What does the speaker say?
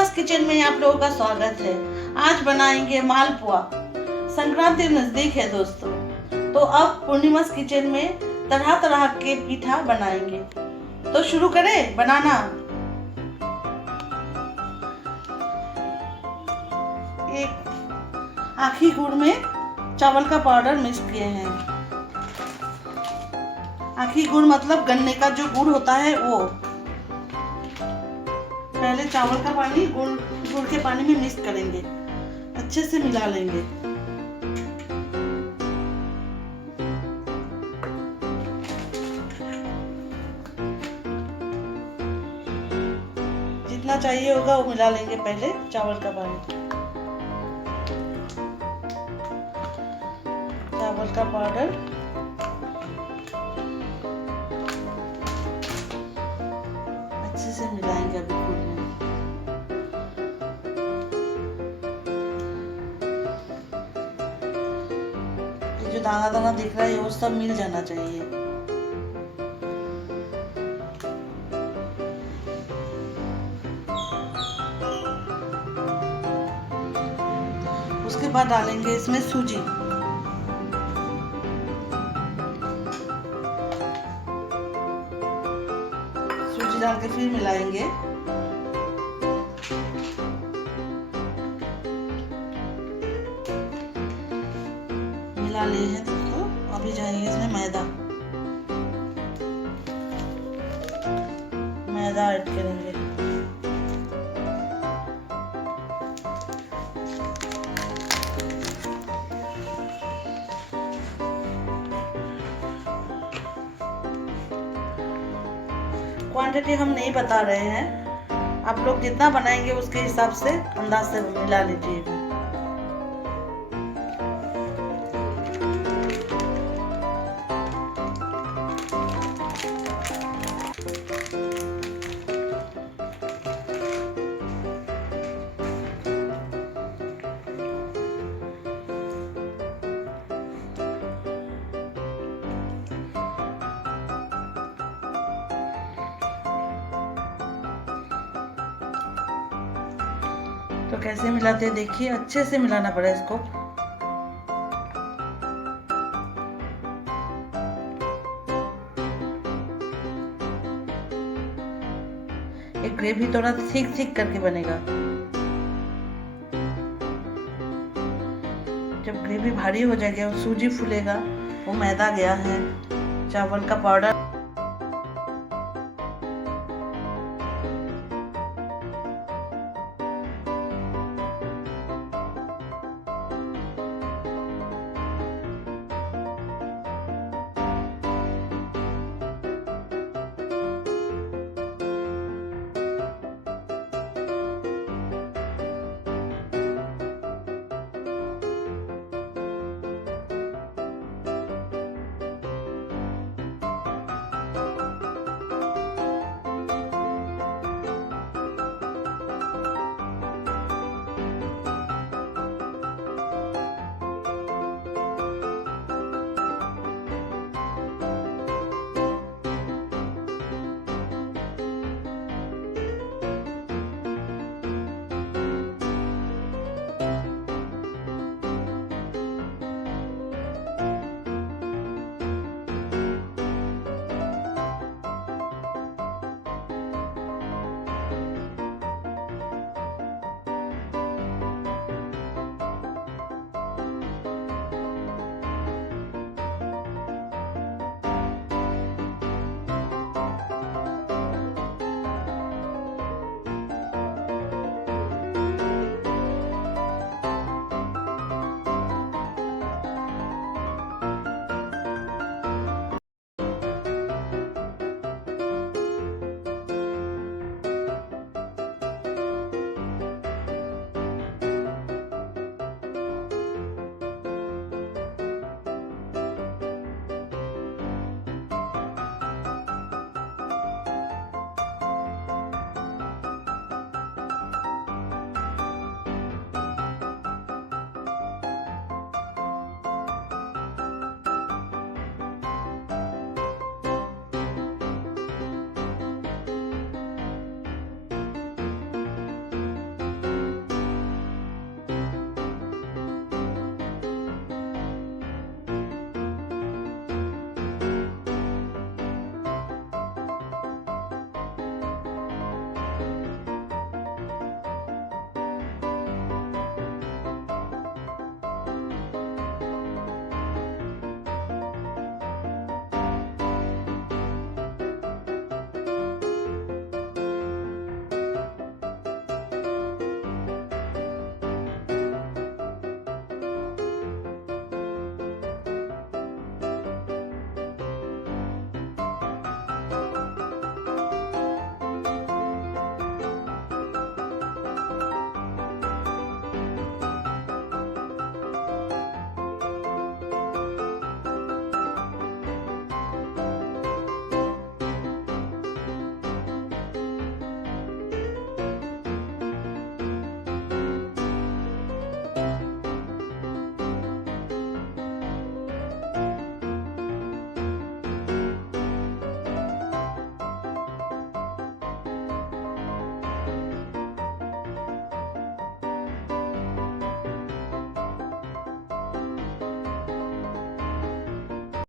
पूर्णिमास kitchen में आप लोगों का स्वागत है। आज बनाएंगे मालपुआ। संक्रांति नजदीक है दोस्तों, तो अब पूर्णिमास किचन में तरह तरह के पीठा बनाएंगे। तो शुरू करें बनाना। एक आखी गुड़ में चावल का पाउडर मिक्स किए हैं। आखी गुड़ मतलब गन्ने का जो गुड़ होता है वो। पहले चावल का पानी गुड़ के पानी में मिक्स करेंगे, अच्छे से मिला लेंगे। जितना चाहिए होगा वो मिला लेंगे। पहले चावल का पानी, चावल का पाउडर, अच्छे से मिलाएंगे अभी गुड़ में। ये जो दाना दाना दिख रहा है वो सब मिल जाना चाहिए। उसके बाद डालेंगे इसमें सूजी। सूजी डाल के फिर मिलाएंगे। मिला लिए हैं दोस्तों। अभी जाएंगे इसमें मैदा ऐड करेंगे। क्वांटिटी हम नहीं बता रहे हैं, आप लोग जितना बनाएंगे उसके हिसाब से अंदाज से मिला लीजिएगा। तो कैसे मिलाते हैं देखिए, अच्छे से मिलाना पड़ा इसको। एक ग्रेवी थोड़ा थिक करके बनेगा। जब ग्रेवी भारी हो जाएगी और सूजी फूलेगा, वो मैदा गया है, चावल का पाउडर